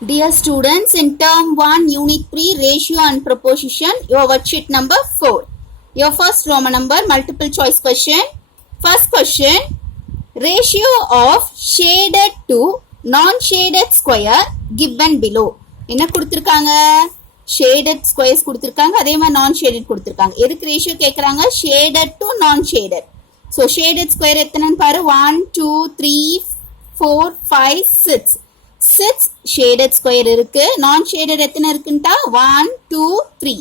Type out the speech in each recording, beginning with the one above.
Dear students, in term 1, unit 3, ratio and proposition, your worksheet number 4. Your first Roman number, multiple choice question. First question, ratio of shaded to non-shaded square given below. என்ன கொடுத்திருக்காங்க? Shaded squares கொடுத்திருக்காங்க, அதே மாதிரி non-shaded கொடுத்திருக்காங்க. எதுக்கு ratio கேட்குறாங்க? Shaded to non-shaded. So, shaded square எத்தனைன்னு பாரு, 1, 2, 3, 4, 5, 6. 6 shaded square இருக்கு. non-shaded எத்தனை இருக்குன்ட்டா 1, 2, 3.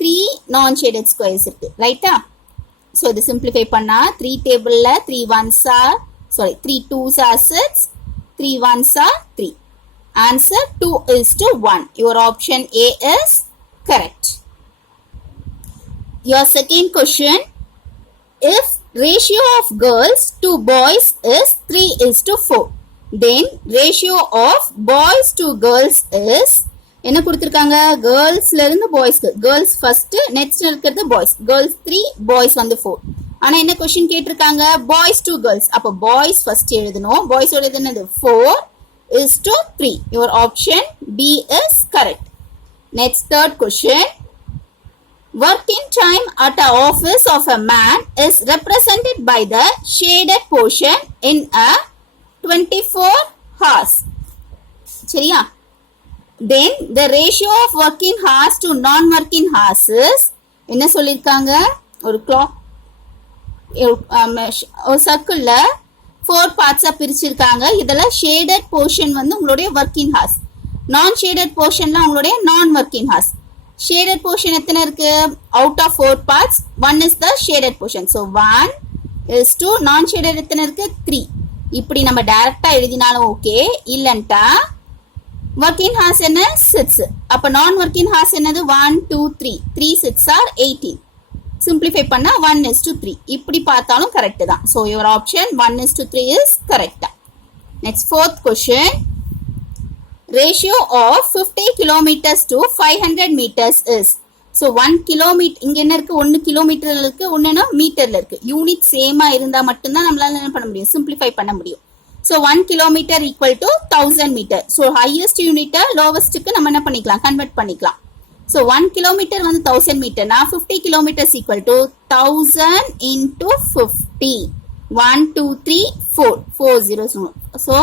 3 non-shaded squares இருக்கு. ரைட்டா? So, இது simplify பண்ணா 3 டேபிள்ல 3 1s are, 3 2s are 6, 3 1s are 3. Answer 2:1. Your option A is correct. Your second question, if ratio of girls to boys is 3:4. Then ratio of boys to girls is என்ன கொடுத்திருக்காங்க? கேர்ள்ஸ்ல இருந்து பாய்ஸ்க்கு. Girls first, next இருக்கிறது boys. Girls 3, boys வந்து 4. ஆனா என்ன question கேட்டிருக்காங்க? Boys to girls. அப்ப boys first எழுதணும். பாய்ஸோட என்னது 4:3. Your option B is correct. Next third question. Working time at the office of a man is represented by the shaded portion in a 24 hours. சரியா? Then the ratio of working hours to non-working hours is என்ன சொல்லிருக்காங்க? ஒரு clock ஒரு சர்க்கிள்ல 4 பார்ட்ஸா பிரிச்சிருக்காங்க. இதுல shaded portion வந்து உங்களுடைய working hours, non-shaded portionல உங்களுடைய non-working hours. shaded portion எத்தனை இருக்கு? out of 4 parts 1 is the shaded portion. So 1:2. non-shaded எத்தனை இருக்கு? 3. இப்படி நம்ம டைரக்டா எழுதினாலும் ஓகே. இல்லன்ட்டா working hours என்ன? 6. அப்ப நான் working hours என்னது? 1, 2, 3. 3 6 are 18. simplify பண்ணா 1:3. இப்படி பார்த்தாலும் கரெக்ட் தான். So your option 1:3 is correct. Next fourth question. Ratio of 50 kilometers to 500 meters is. So 1 kilometer, இங்க என்ன இருக்கு? 1 கிலோமீட்டர்ல இருக்கு, ஒன்னு மீட்டர்ல இருக்கு. யூனிட் சேமா இருந்தா மட்டும்தான் நம்மளால என்ன பண்ண முடியும்? சிம்பிளிஃபை பண்ண முடியும். So 1 kilometer equal to 1000 meter. So highest unit lowestக்கு நம்ம என்ன பண்ணிக்கலாம்? கன்வெர்ட் பண்ணிக்கலாம். So 1 kilometer வந்து 1000 meter. Now 50 kilometers equal to 1000 into 50. 1, 2, 3, 4. 4 zeros. So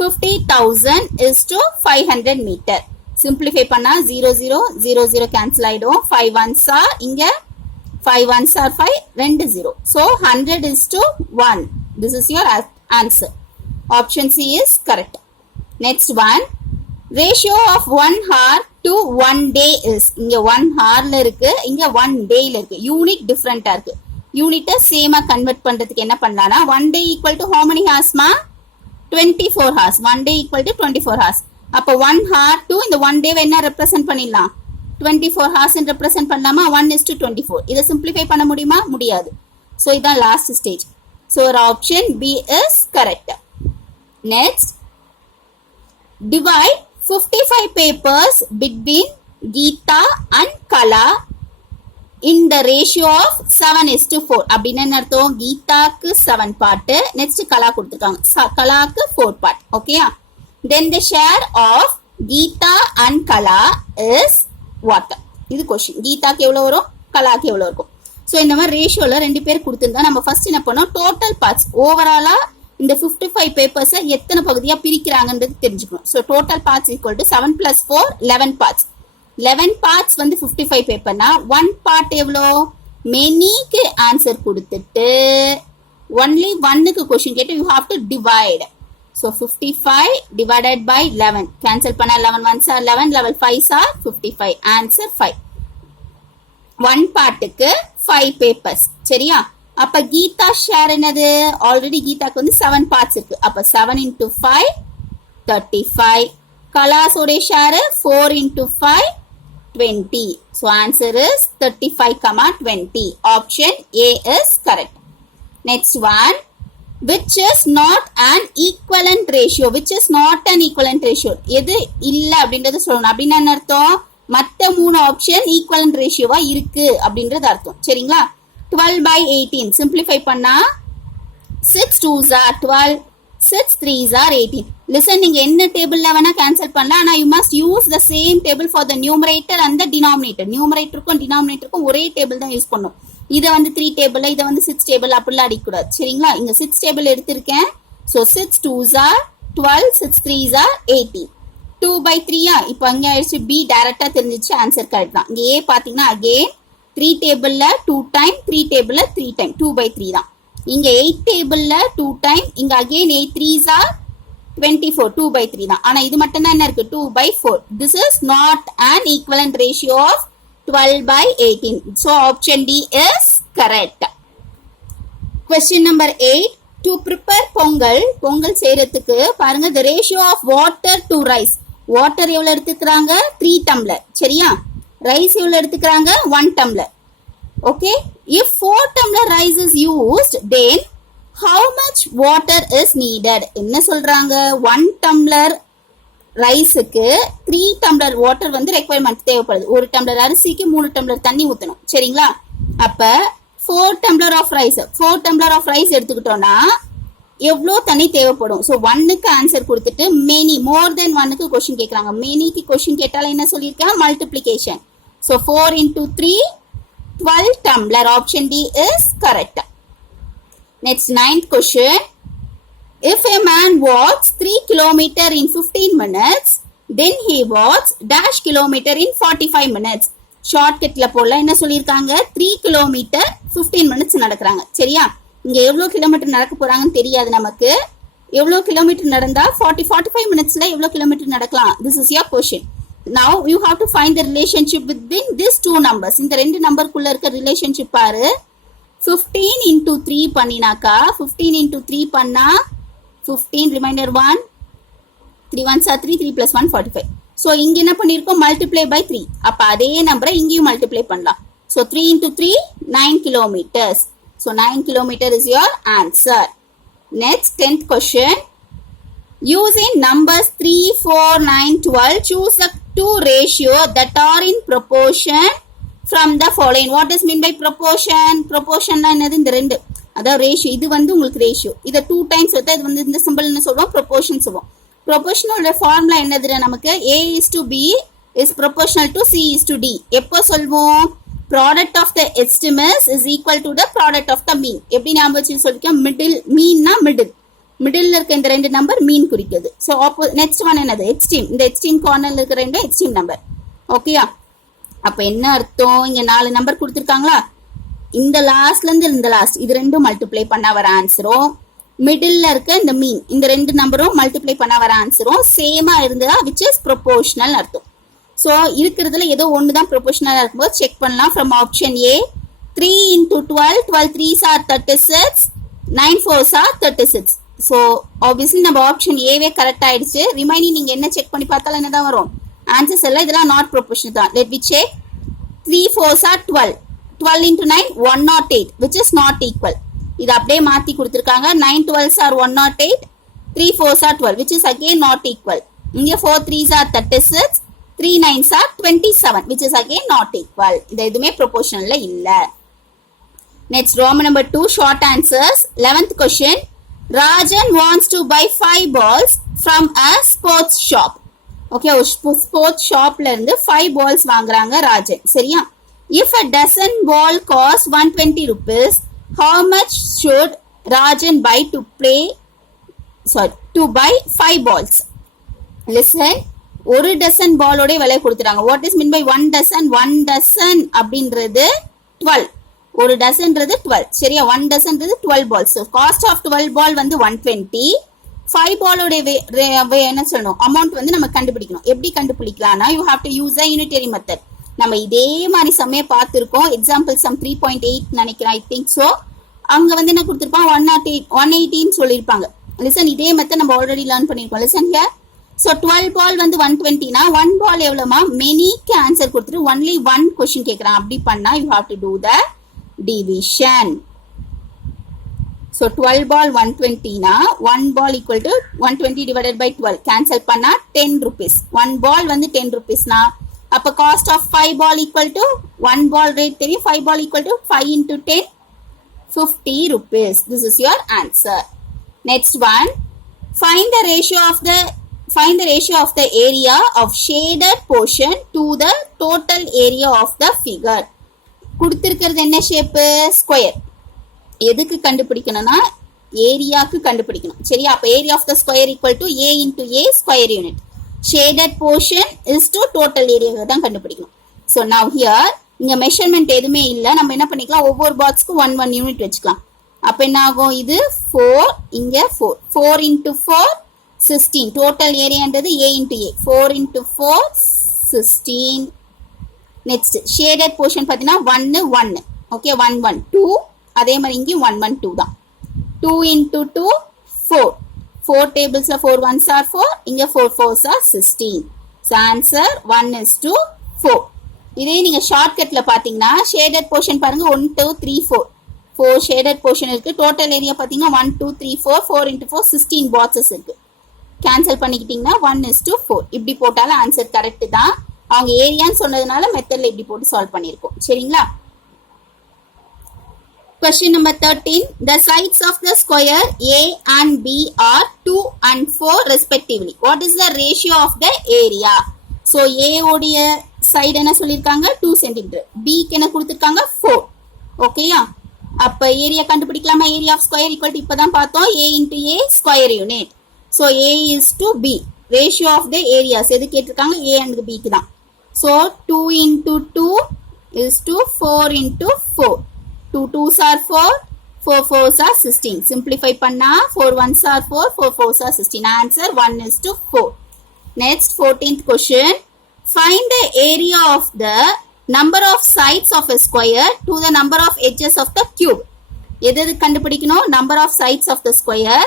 50,000 is to 500 meter. Simplify பண்ணா 0 0 0 0 cancel ஆயிடும். 5 1s are இங்க 5 1s are 5, 2 0. So 100 is to 1. This is your answer. Option C is correct. Next one, ratio of 1 hour to 1 day is. இங்க 1 hourல இருக்கு, இங்க 1 dayல இருக்கு. Unit டிஃபரெண்டா இருக்கு. யூனிட்ட சேமா convert பண்றதுக்கு என்ன பண்ணலாம்னா 1 day equal to how many hours ma? 24 hours. 1 day equal to 24 hours. அப்ப 1 hour to இந்த 1 day என்ன ரெப்ரசன்ட் பண்ணிடலாம்? 24 hours ரெப்ரசன்ட் பண்ணலாமா? 1:24. இதை சிம்பிளிஃபை பண்ண முடியுமா? முடியாது. So இதான் last stage. So our option B is correct. Next, divide 55 papers between Geeta and Kala in the ratio of 7:4. அப்படின்னு என்ன அர்த்தம்? கீதாக்கு 7 பார்ட், நெக்ஸ்ட் கலா கொடுத்துருக்காங்க, கலாக்கு 4 பார்ட். ஓகேயா? Then the share of Geeta and Kala is what? இது question. கீதாக்கு எவ்வளவு வரும்? கலாக்கு எவ்வளவு இருக்கும்? ஸோ இந்த மாதிரி ரேஷியோல 2 பேர் கொடுத்துருந்தா நம்ம ஃபர்ஸ்ட் என்ன பண்ணோம்? டோட்டல் பார்ட்ஸ் ஓவராலா இந்த 55 பேப்பர்ஸை எத்தனை பகுதியா பிரிக்கிறாங்கன்றது தெரிஞ்சுக்கணும். So total parts equal to 7 + 4 11 parts. 11 parts வந்து 55 பேப்பர்னா 1 பார்ட் எவ்வளோ? மெனிக்கு ஆன்சர் கொடுத்துட்டு ஒன்லி 1க்கு கொஸ்டின் கேட்டு you have to divide. So 55 divided by 11. Cancel பண்ணா 11 1s are 11, 11 5s are 55. Answer 5. 1 பார்ட்டுக்கு 5 papers. சரியா? அப்ப கீதா ஷேர் என்னது? ஆல்ரெடி கீதாக்கு வந்து 7 பார்ட்ஸ் இருக்கு. அப்ப 7 into 5 35. கலாசோட share 4 into 5 20. So answer is 35, 20. Option A is correct. Next one. Which is not an equivalent ratio. Which is not an equivalent ratio. எது இல்ல அப்படின்றது சொல்லணும். அப்படின்னா என்ன அர்த்தம்? மத்த 3 ஆப்ஷன் ஈக்குவலன்ட் ரேஷியோவா இருக்கு அப்படின்றது அர்த்தம். சரிங்களா? 12/18 சிம்பிளிஃபை பண்ணா 6 2s are 12, 6 3s are 18. Listen, நீங்க என்ன டேபிள்ல வேணா கேன்சல் பண்ணலாம். ஆனா you must use the same table for the numerator and the denominator. நியூமரேட்டருக்கும் டினாமினேட்டருக்கும் ஒரே டேபிள் தான் யூஸ் பண்ணும். இதை வந்து 3 டேபிள், இதை வந்து 6 டேபிள் அப்படிலாம் அடிக்கக்கூடாது. சரிங்களா? இங்க 6 டேபிள் எடுத்திருக்கேன். So 6 2s are 12, 6 3s are 18. 2/3. இப்போ அங்க ஆயிடுச்சு. பி டைரக்டா தெரிஞ்சிச்சு, ஆன்சர் கரெக்ட் தான். இங்க ஏ பாத்தீங்கன்னா அகெயின் 3 டேபிள்ல 2 டைம், 3 டேபிள்ல 3 டைம், 2/3 தான். இங்க 8 டேபிள்ல 2 டைம், இங்க அகெயின் 8 3s are 24, 2/3 தான். ஆனா இது மட்டும் தான் என்ன இருக்கு, 2/4. This is not an equivalent ratio of 12/18. So option D is correct. Question number 8. To prepare Pongal செய்யறதுக்கு பாருங்க, the ratio of water to rice. Water எவ்வளவு எடுத்துக்கிறாங்க, 3 டம்ளர். சரியா? ரைஸ் எவ்வளவு எடுத்துக்கிறாங்க, 1 tumbler. Okay, if 4 tumbler rice is used, then how much water is needed? என்ன சொல்றாங்க, 1 tumbler ரைஸுக்கு 3 tumbler water வந்து ரெக்வயர்மெண்ட் தேவைப்படுது. 1 டம்ளர் அரிசிக்கு 3 டம்ளர் தண்ணி ஊத்தணும். சரிங்களா? அப்ப 4 tumbler of rice, 4 tumbler of rice எடுத்துக்கிட்டோம்னா எவ்வளோ தண்ணி தேவைப்படும்? ஸோ 1க்கு ஆன்சர் கொடுத்துட்டு மெனி, மோர் தென் 1க்கு கொஸ்டின் கேட்கறாங்க. மெனிக்கு கொஸ்டின் கேட்டாலும் என்ன சொல்லியிருக்கேன், multiplication. So 4 into 3, 12 tumbler. Option D is correct. Next, 9th question. If a man walks 3 kilometer in 15 minutes, then he walks dash kilometer in 45 minutes. ஷார்ட்கட்ல போல என்ன சொல்லியிருக்காங்க, 3 கிலோமீட்டர் 15 மினிட்ஸ் நடக்கிறாங்க. சரியா? இங்க எவ்வளவு கிலோமீட்டர் நடக்க போறாங்கன்னு தெரியாது நமக்கு. எவ்வளவு கிலோமீட்டர் நடந்தா 45 மினிட்ஸ்ல எவ்வளவு கிலோமீட்டர் நடக்கலாம்? This is your question. Now you have to find the relationship between these two numbers. இந்த ரெண்டு நம்பருக்குள்ள இருக்க ரிலேஷன்ஷிப் பாரு. 15 into 3 பண்ணினாக்கா, 15 into 3 பண்ணா 15 reminder 1, 3 1s are 3, 3 plus 1 45. So இங்க என்ன பண்ணிருக்கோம், மல்டிப்ளை பை 3. அப்ப அதே நம்பரை இங்கேயும் மல்டிப்ளை பண்ணலாம். So 3 into 3, 9 kilometers. So 9 kilometer is your answer. Next, 10th question. Using numbers 3, 4, 9, 12, choose the two ratio that are in proportion from the following. What is mean by proportion? Proportion என்னது, இந்த ரெண்டு, அதாவது ratio. இது வந்து உங்களுக்கு ratio. இதை 2 times எடுத்தா இது வந்து இந்த சிம்பிள் என்ன சொல்லுவோம், ப்ரொபோர்ஷன் சொல்லுவோம். ப்ரொபோர்ஷனோட ஃபார்முலா என்னது நமக்கு, A is to B is proportional to C is to D. எப்போ சொல்வோம், product of the estimates is equal to the product of the mean. எப்படி ஞாபகம் வச்சு சொல்லிருக்கோம், மிடில், மீன்னா மிடில், மிடில் இருக்க இந்த ரெண்டு நம்பர் மீன் குறிக்குது. ஸோ நெக்ஸ்ட் ஒன் என்னது, எக்ஸ்ட்ரீம். இந்த எக்ஸ்ட்ரீம் கார்னர்ல இருக்க ரெண்டு எக்ஸ்ட்ரீம் நம்பர். ஓகேயா? அப்ப என்ன அர்த்தம், இங்க 4 நம்பர் கொடுத்துருக்காங்களா, இந்த லாஸ்ட்ல இருந்து இந்த லாஸ்ட் இது ரெண்டும் மல்டிப்ளை பண்ண வர ஆன்சரும், மிடில்ல இருக்க இந்த மீன் இந்த ரெண்டு நம்பரும் மல்டிப்ளை பண்ண வர ஆன்சரும் சேமா இருந்ததா, விச் இஸ் ப்ரொபோர்ஷனல் அர்த்தம். ஸோ இருக்கிறதுல ஏதோ ஒன்று தான் ப்ரொபோர்ஷனலா இருக்கும்போது செக் பண்ணலாம். From option A, 3 into 12, 12 3s are 36, 9 4s are 36. So obviously நம்ம ஆப்ஷன் ஏவே கரெக்ட் ஆயிடுச்சு. ரிமைனிங் நீங்க என்ன செக் பண்ணி பார்த்தாலும் என்னதான் வரும், ஆன்சர்ஸ் எல்லாம் இதெல்லாம் நாட் ப்ரொபோர்ஷனல் தான். Let we check. 3 4s are 12, 12 into 9 108, which is not equal. இது அப்படியே மாத்தி கொடுத்திருக்காங்க. 9 12s are 108, 3 4s are 12, which is again not equal. இங்க 4 3s are 36, 3 9s are 27, which is again not equal. இது எதுவுமே ப்ரொபோர்ஷனல்ல இல்ல. Next, Roman number 2, short answers. 11th question. Rajan wants to buy 5 balls from a sports shop. Okay, sports shopல இருந்து 5 balls வாங்குறாங்க ராஜன். சரியா? If a dozen ball costs 120 rupees, how much should Rajan buy to buy 5 balls? Listen, ஒரு dozen பாலோட விலை கொடுத்துறாங்க. What is mean by 1 dozen? 1 dozen அப்படின்றது 12. ஒரு டசன்றது 12. சரியா? 1 dozenன்றது 12 balls. So cost of 12 ball வந்து 120. 5 பாலோட என்ன சொல்லணும், அமௌண்ட் வந்து நம்ம கண்டுபிடிக்கணும். எப்படி கண்டுபிடிக்கலாம்னா, you have to use a unitary method. நம்ம இதே மாதிரி சமயம் பார்த்திருக்கோம். எக்ஸாம்பிள் சம் 3.8 நினைக்கிறேன், ஐ திங்க் சோ. அங்க வந்து என்ன கொடுத்திருப்பாங்க, 180 சொல்லியிருப்பாங்க. லிசன், இதே மெத்தட் நம்ம ஆல்ரெடி லேர்ன் பண்ணிருக்கோம். Listen here. ஸோ 12 பால் வந்து 120னா 1 பால் எவ்வளோமா, மெனிக்கு ஆன்சர் கொடுத்துட்டு ஒன்லி 1 கொஸ்டின் கேட்குறான். அப்படி பண்ணா you have to do the division. So 12 ball 120னா 1 ball equal to 120 divided by 12 cancel பண்ணா 10 rupees. 1 பால் வந்து 10 rupeesனா அப்ப cost of 5 ball equal to 1 ball rate தெரியும், 5 ball equal to 5 into 10, 50 rupees. This is your answer. Next one, Find the ratio of the area of shaded portion to the total area of the figure. கொடுத்திருக்கிறது என்ன shape? Square. எதுக்கு கண்டுபிடிக்கணும்னா ஏரியாக்கு கண்டுபிடிக்கணும். சரியா? அப்ப area of the square equal to a into a square unit. Shaded portion is to total area தான் கண்டுபிடிக்கணும். ஸோ நவ் ஹியர் இங்க மெஷர்மெண்ட் எதுவுமே இல்லை. நம்ம என்ன பண்ணிக்கலாம், ஒவ்வொரு பாக்ஸ்க்கும் 1 யூனிட் வச்சுக்கலாம். அப்ப என்ன ஆகும், இது 4, இங்க 4 into 4 16. டோட்டல் ஏரியான்றது a into a. 4 into 4 16. Next shaded portion பார்த்தீங்கன்னா 1 1. ஓகே, 1 1 2. அதே மாதிரி இங்கே 1 1 2 தான். 2 into 2 4. 4 tablesல 4 ones are 4. இங்க 4 fours are 16. So answer 1:4. இதே நீங்க ஷார்ட்கட்ல பாத்தீங்கன்னா ஷேடட் போர்ஷன் பாருங்க 1 2 3 4. 4 ஷேடட் போர்ஷன் இருக்கு. டோட்டல் ஏரியா பாத்தீங்கன்னா 1 2 3 4. 4 into 4 16 பாக்ஸஸ் இருக்கு. கேன்சல் பண்ணிக்கிட்டீங்கன்னா 1:4. இப்படி போட்டாலும் ஆன்சர் கரெக்ட் தான். அவங்க ஏரியான்னு சொன்னதுனால மெத்தட்ல இப்படி போட்டு சால்வ் பண்ணிருக்கோம். சரிங்களா? Question number 13. The sides of the square A and B are 2 and 4 respectively. What is the ratio of the area? So A உடைய side என்ன சொல்லிருக்காங்க 2 cm. B க்கு என்ன கொடுத்திருக்காங்க 4. ஓகேயா? அப்ப ஏரியா கண்டுபிடிக்கலாமா? Area of square equal to இப்பதான் பார்த்தோம் A into A square unit. So A is to B. Ratio of the areas எது கேட்டிருக்காங்க? A and B க்கு தான். So 2 into 2 is to 4 into 4. 2 2s are 4, 4 4s are 16. Simplify panna 4 1s are 4, 4 4s are 16. Answer 1:4. Next 14th question. Find the area of the number of sides of a square to the number of edges of the cube. எது கண்டுபிடிக்கணும்? Number of sides of the square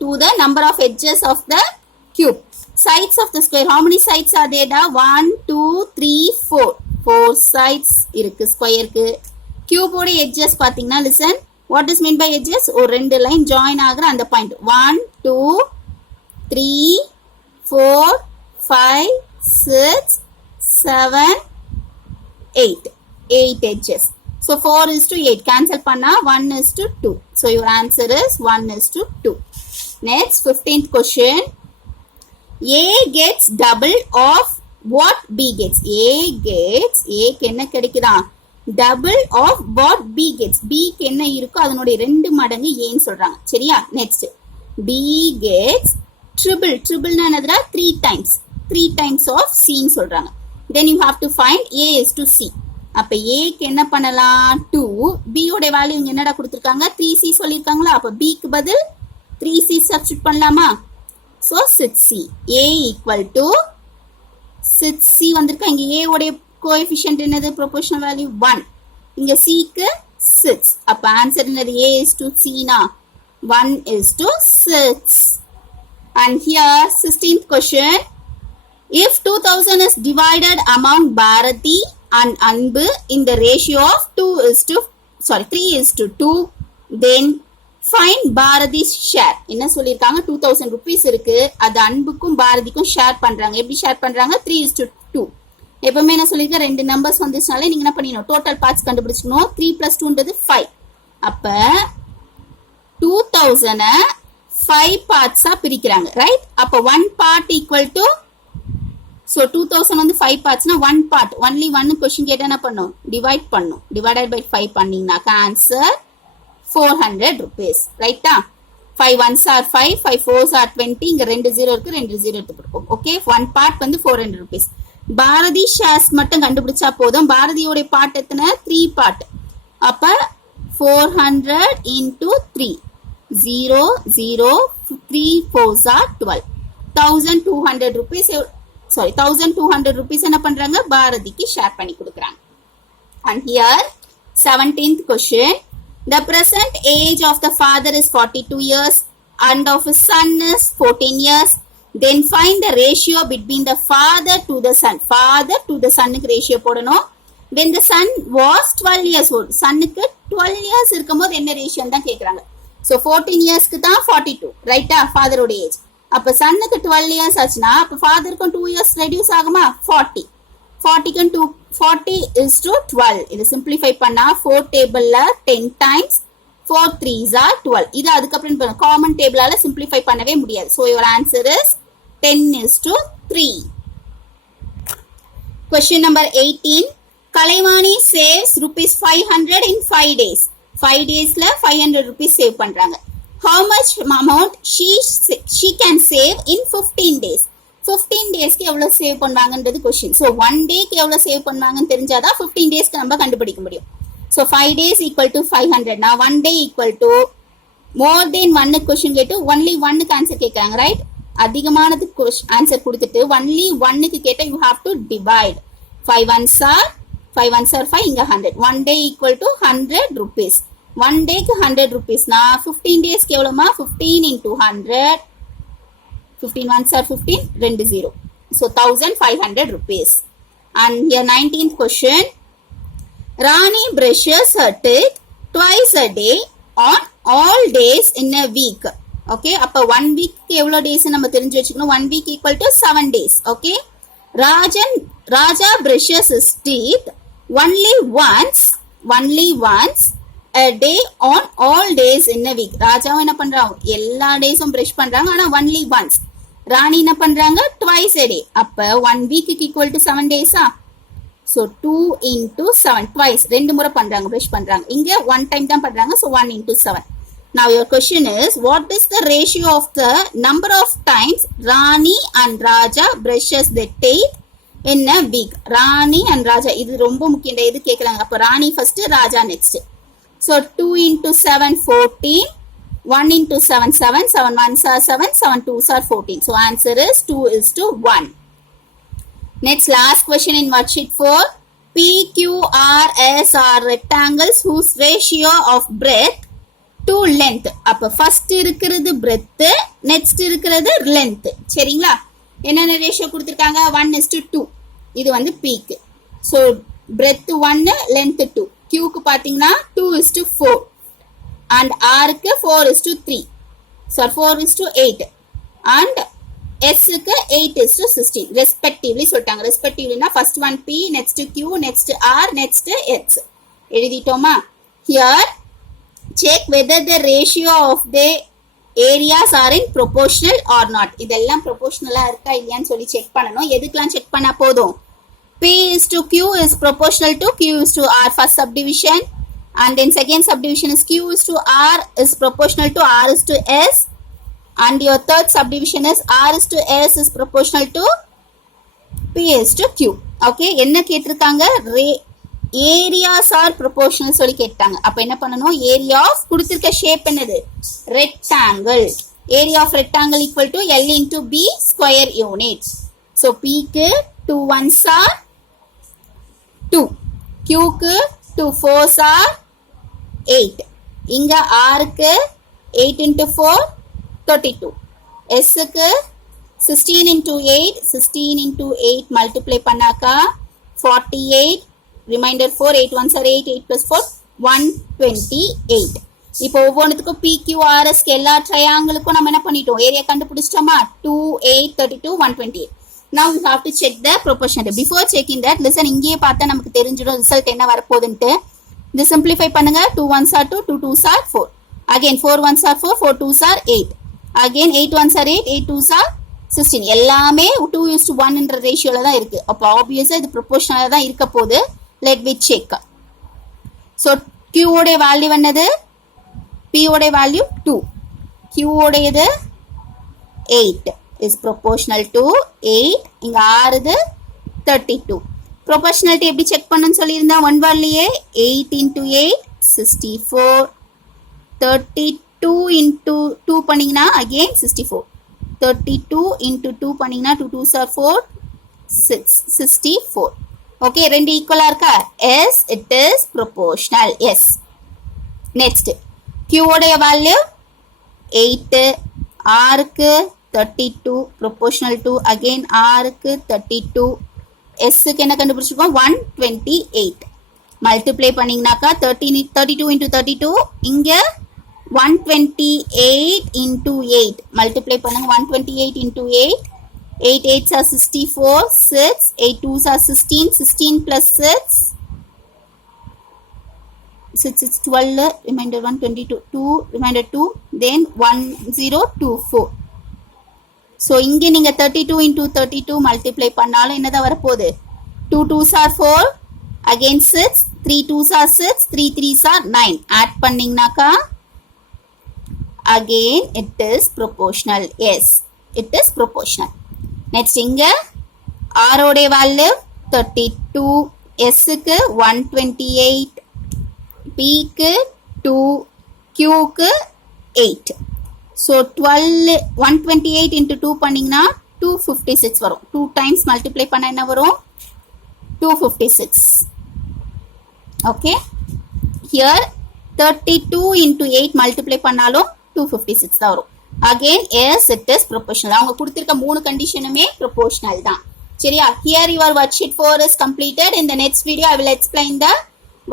to the number of edges of the cube. Sides of the square. How many sides are there? 1 2 3 4. 4 sides இருக்கு ஸ்கொயருக்கு. Cube ஓட edges பாத்தீங்கன்னா listen, what is meant by edges? ஒரு ரெண்டு line join ஆகுற அந்த point. 1 2 3 4 5 6 7 8. 8 edges. So 4:8. Cancel panna 1:2. So your answer is 1:2. Next 15th question. A gets double of what B gets? A க்கு என்ன கிடைக்குதான்? Double of what B gets. B க்கு என்ன இருக்கோ அதனுடைய 2 மடங்கு ஏன்னு சொல்றாங்க. சரியா? நெக்ஸ்ட் B gets triple னா என்னதுடா? 3 times of C ன்னு சொல்றாங்க. Then you have to find A is to C. அப்ப A க்கு என்ன பண்ணலாம்? 2. B ஓட வேல்யூ இங்க என்னடா கொடுத்திருக்காங்க? 3C சொல்லிருக்காங்களா? அப்ப B க்கு பதில் 3C சப்ஸ்டிட்யூட் பண்ணலாமா? So 6C. A equal to 6C வந்திருக்கா. இங்க A உடைய கோஎஃபிஷியன்ட் என்னது? Proportional value 1. இங்க C க்கு 6. அப்ப ஆன்சர் என்னது? A is to C னா 1:6. And here 16th question. If 2000 is divided among Bharati and Anbu in the ratio of 3:2, then find Bharati's share. என்ன சொல்லிருக்காங்க? 2000 rupees இருக்கு. அது அன்புக்கும் பாரதிக்கும் ஷேர் பண்றாங்க. எப்படி ஷேர் பண்றாங்க? 3:2. எப்பவுமே என்ன சொல்லிருக்க? ரெண்டு நம்பர்ஸ் வந்துச்சுனாலே நீங்க என்ன பண்ணிடணும்? டோட்டல் பார்ட்ஸ் கண்டுபிடிச்சுக்கணும். 3 + 2 5. அப்ப 2000 5 பார்ட்ஸா பிரிக்கிறாங்க. ரைட்? அப்ப 1 part equal to, so 2000 வந்து 5 பார்ட்ஸ்னா 1 part only 1 क्वेश्चन கேட்டா என்ன பண்ணும்? டிவைட் பண்ணும். டிவைடட் பை 5 பண்ணீங்கனாக்க ஆன்சர் 400 rupees. ரைட்டா? 5 ones are 5, 5 fours are 20. இங்க 2 0 இருக்கு, 2 0 எடுத்துப்போம். ஓகே, 1 part வந்து 400 rupees. பாரதி ஷேர்ஸ் மட்டும் கண்டுபிடிச்சா போதும். பாரதியோட பார்ட் எத்தனை? 3 part. அப்ப 400 into 3. 0 0 3 4s are 12. 1200 rupees. Sorry, 1200 rupees என்ன பண்றாங்க? பாரதிக்கு ஷேர் பண்ணி கொடுக்குறாங்க. And here 17th question. The present age of the father is 42 years and of his son is 14 years. Then find the ratio between the father to the son. Father to the son க்கு ratio போடணும். When the son was 12 years old. சன்னுக்கு 12 years இருக்கும்போது என்ன ratio தான் கேக்குறாங்க. So 14 yearsக்கு தான் 42. ரைட்டா? ஃபாதரோட age. அப்ப சன்னுக்கு 12 years ஆச்சுன்னா அப்ப ஃபாதருக்கும் 2 years ரெடியூஸ் ஆகுமா? 40. 40 is to 12. இது சிம்பிளிஃபை பண்ணா 4 டேபிள்ல 10 times, 4 3s are 12. இது அதுக்கப்புறம் காமன் டேபிளால சிம்பிளிஃபை பண்ணவே முடியாது. So your answer is 10:3. Question number 18. Kalaivani saves rupees 500 in 5 days. 5 daysல 500 rupees save பண்றாங்க. How much amount she can save in 15 days? 15 daysக்கு எவ்வளவு சேவ் பண்ணுவாங்கன்றது கொஸ்டின். ஸோ 1 டேக்கு எவ்வளவு சேவ் பண்ணுவாங்கன்னு தெரிஞ்சாதான் 15 டேஸ்க்கு நம்ம கண்டுபிடிக்க முடியும். So 5 days equal to 500. நான் 1 day equal to more than 1 question கேட்டு ஒன்லி 1க்கு ஆன்சர் கேட்கறாங்க, ரைட்? அதிகமானது ஆன்சர் கொடுத்துட்டு ஒன்லி 1க்கு கேட்ட you have to divide. 5 ones are 5, இங்க 100. 1 day equal to 100 rupees. 1 dayக்கு 100 rupees. நான் 15 daysக்கு எவ்வளவுமா? 15 into 100. 15 ones are 15, 2 0. So 1500 rupees. And here 19th question. Rani brushes her teeth twice a day on all days in a week. Okay, அப்ப 1 week எவ்வளோ days நம்ம தெரிஞ்சு வச்சுக்கணும். 1 week equal to 7 days. Okay, Raja brushes his teeth only once a day on all days in a week. ராஜாவும் என்ன பண்றாங்க? எல்லா டேஸும் brush பண்றாங்க, ஆனா only once. ராணி என்ன பண்றாங்க? twice a day. அப்ப 1 week equal to 7 days. So 2 into 7, twice, ரெண்டு முறை பண்றாங்க, பிரஷ் பண்றாங்க. இங்க 1 time தான் பண்றாங்க, so 1 into 7. Now your question is, what is the ratio of the number of times Rani and Raja brushes their teeth in a week? Rani and Raja, இது ரொம்ப முக்கியம். இது கேக்குறாங்க. அப்ப ராணி first, Raja next. So 2 into 7, 14. 1 into 7, 7. 7 ones are 7. 7 twos are 14. So answer is 2:1. Next, last question in worksheet 4. P, Q, R, S are rectangles whose ratio of breadth to length. அப்ப first இருக்கிறது breadth, next இருக்கிறது length. சரிங்களா? என்னென்ன ratio கொடுத்திருக்காங்க? 1:2. இது வந்து P க்கு. So breadth 1, length 2. Q க்கு பாத்தீங்கன்னா 2:4. and R க்கு 4:3. So 4:8. and S க்கு 8:16 respectively சொல்லிட்டாங்க. respectively னா first one P, next Q, next R, next X. எழுதிட்டோமா? Here check whether the ratio of the areas are in proportional or not. இதெல்லாம் proportionalா இருக்கா இல்லையான்னு சொல்லி செக் பண்ணணும். எதுக்கெல்லாம் செக் பண்ணா போதும்? P:2Q is proportional to Q:R, first subdivision. And then second subdivision is Q:R is proportional to R:S. And your third subdivision is R:S is proportional to P:2Q. Okay, என்ன கேட்டிருக்காங்க? areas are proportional சொல்லி கேட்டாங்க. அப்ப என்ன பண்ணணும்? area of கொடுத்திருக்க shape என்னது? rectangle. area of rectangle equal to L into B square unit. So P க்கு 2 ones are 2. Q க்கு 2 4s are 8. இங்க R க்கு 8 into 4 32. S க்கு 16 into 8 16 into 8 multiply பண்ணாக்கா 48. Remainder 4, 8 ones are 8, 8 plus 4 128. இப்போ ஒவ்வொன்றுத்துக்கும் PQRS எல்லா ட்ரையாங்கிளுக்கும் நம்ம என்ன பண்ணிட்டோம்? Area கண்டுபிடிச்சிட்டோமா? 2 8 32 128. Now you have to check the proportionality. Before checking that, listen, இங்கேயே பார்த்தா நமக்கு தெரிஞ்சிடும் ரிசல்ட் என்ன வரப்போகுதுன்ட்டு. இது சிம்பிளிஃபை பண்ணுங்க. 2 ones are 2, 2 twos are 4. Again 4 ones are 4, 4 twos are 8. Again 8 ones are 8, 8 twos are 16. எல்லாமே 2:1 என்ற ரேஷியோல தான் இருக்கு. அப்போ ஆப்வியஸா இது ப்ரொபோர்ஷனலா தான் இருக்க போகுது. Let me check. So Q உடைய வேல்யூ என்னது? P உடைய வேல்யூ 2. Q உடையது 8 is proportional to 8. இங்க R இது 32. Proportionality எப்படி செக் பண்ணனும் சொல்லியிருந்தா ஒன் வேர்ட்லயே 8 into 8 64. 32 into 2 பண்ணீங்கன்னா again 64. 32 into 2 பண்ணீங்கன்னா 2 2s are 4 6 64. Okay, ரெண்டு ஈக்குவலா இருக்கா? Yes, it is proportional. Yes. Next, Q உடைய வேல்யூ 8, R க்கு 32 proportional to again R க்கு 32. S க்கு என்ன கண்டுபிடிச்சிருக்கோம்? 128. மல்டிப்ளை பண்ணீங்கனாக்கா 32 into 32 இங்க 128 into 8. மல்டிப்ளை பண்ணுங்க. 128 into 8. 8 8s are 64, 6, 8 2s are 16, 16 plus 6, 6 is 12, remainder 1, 22, 2, remainder 2, then 1, 0, 2, 4. So, இங்க நீங்க 32 into 32 multiply பண்ணாலும் என்னதான் வரப்போகுது 2 2s are 4, again 6, 3 2s are 6, 3 3s are 9. Add பண்ணிங்கனாக்கா again it is proportional. Yes, it is proportional. Next இங்க R ஓட value 32, S க்கு 128, P க்கு 2, Q க்கு 8. So 12 128 into 2 பண்ணீங்கன்னா 256 வரும். 2 times multiply பண்ணா என்ன வரும் 256. Okay, here 32 into 8 multiply பண்ணாலும் 256 தான் வரும். Again yes, it is proportional. அவங்க கொடுத்திருக்க மூணு கண்டிஷனுமே proportional தான். சரியா? Here your worksheet 4 is completed. In the next video I will explain the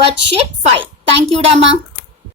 worksheet 5. Thank you Dama.